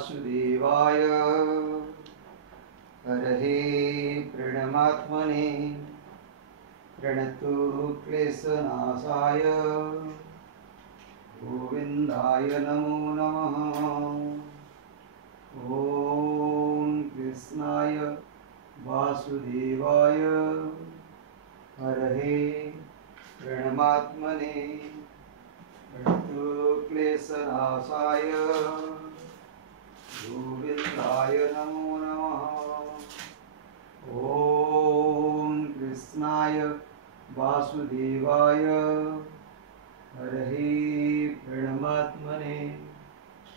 वासुदेवाय हरये प्रणमात्मने प्रणतो क्लेशनाशाय गोविन्दाय नमो नमः। ॐ कृष्णाय वासुदेवाय हरये प्रणमात्मने प्रणतो क्लेशनाशाय गोविन्दाय नमो नमः। ॐ कृष्णाय वासुदेवाय हरये प्रणमात्मने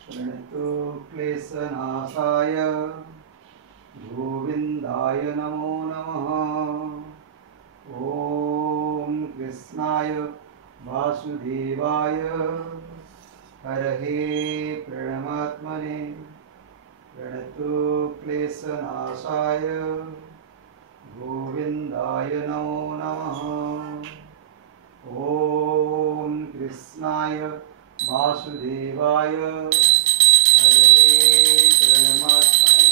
प्रणतो क्लेशनाशाय गोविन्दाय नमो नमः। ॐ कृष्णाय वासुदेवाय हरये प्रणमात्मने प्रणतो क्लेशनाशाय गोविन्दाय नमो नमः। ॐ कृष्णाय वासुदेवाय हरये प्रणमात्मने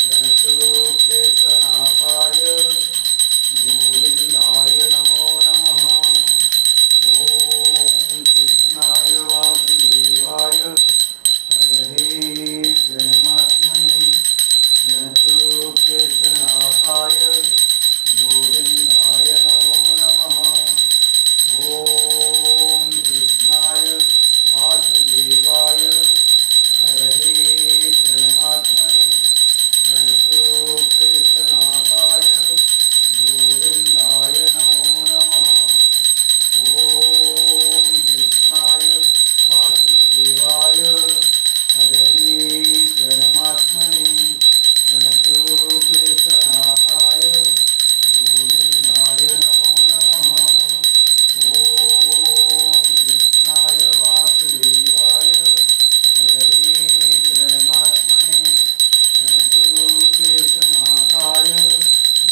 प्रणतो क्लेशनाशाय गोविन्दाय नमो नमः। ॐ कृष्णाय वासुदेवाय हरये प्रणमात्मने प्रणतो क्लेशनाशाय गोविन्दाय नमो नमः। ॐ कृष्णाय वासुदेवाय हरये प्रणमात्मने प्रणतो क्लेशनाशाय गोविन्दाय नमो नमः। ॐ कृष्णाय वासुदेवाय हरये प्रणमात्मने प्रणतो क्लेशनाशाय गोविन्दाय नमो नमः। ॐ कृष्णाय वासुदेवाय हरये प्रणमात्मने प्रणतो क्लेशनाशाय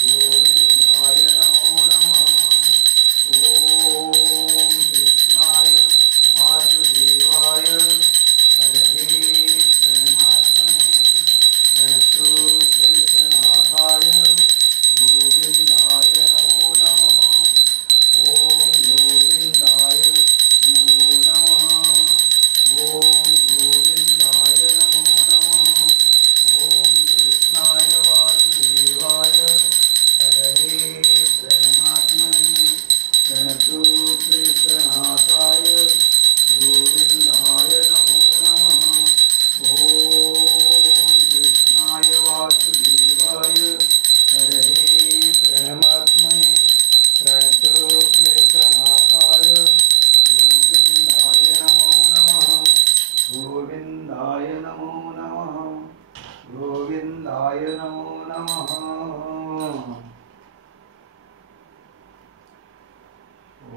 गोविन्दाय नमो नमः। ॐ कृष्णाय वासुदेवाय हरये प्रणमात्मने प्रणतो क्लेशनाशाय गोविन्दाय नमो नमः। ॐ गोविन्दाय नमो नमः। ॐ गोविन्दाय नमो नमः। ॐ कृष्णाय वासुदेवाय हरये प्रणमात्मने प्रणतो क्लेशनाशाय गोविन्दाय नमो नमः। ॐ कृष्णाय वासुदेवाय हरये प्रणमात्मने प्रणतो क्लेशनाशाय गोविन्दाय नमो नमः। गोविन्दाय नमो नमः। गोविन्दाय नमो नमः।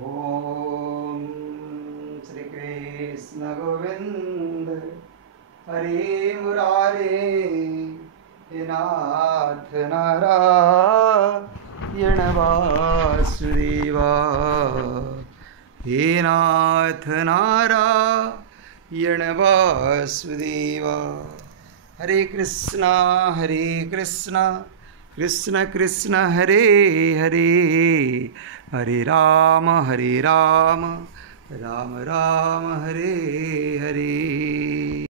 ॐ श्री कृष्ण गोविंद हरे मुरारे हे नाथ नारायण वासुदेवा हे नाथ नारायण वासुदेवा। हरे कृष्णा कृष्ण कृष्ण हरे हरे हरे राम राम राम हरे